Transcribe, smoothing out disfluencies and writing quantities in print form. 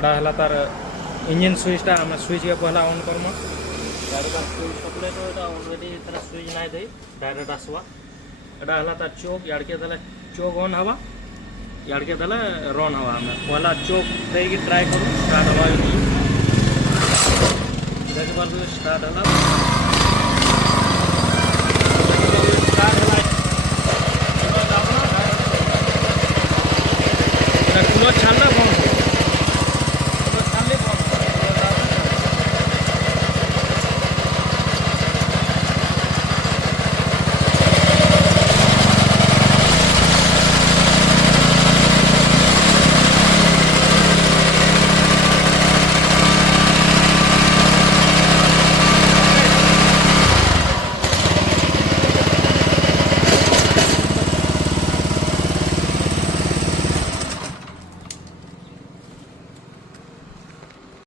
एटा है तार इंजिन सुइचटा आम सुइच के पहला ऑन करमा यार सुइच सप्लाई तो एटा ऑलरेडी तार सुइच नाइ दे डायरेक्ट आसवा एटा है तार चोक यार के दले चोक ऑन हवा यार के दले रन हवा आम पहला चोक दे की ट्राई करूँ स्टार्ट हवा देखिए बार स्टार्ट है क्लच छाड़ना